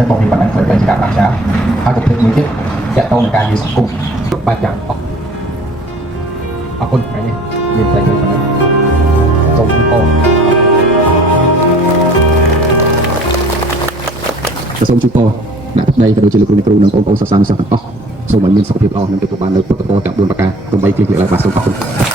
จะบอกมีปัญหาเกิดจากการรักษาเขาจะเป็นมือที่จะต้องการยืนสังคมบาดจังเอาคนไปนี่ยืนใจเกินไปจงโตกระทรวงจุดโตนักในกระดูกจิตลูกในครูนังองค์องศาสนาสักอ๋อสมัยมีสุขภาพอ่อนนั่นเป็นตัวบ้านเลยปวดตัวจากบนปากกาตัวใบกลิ้งเหลืออะไรมาส่งขอบคุณ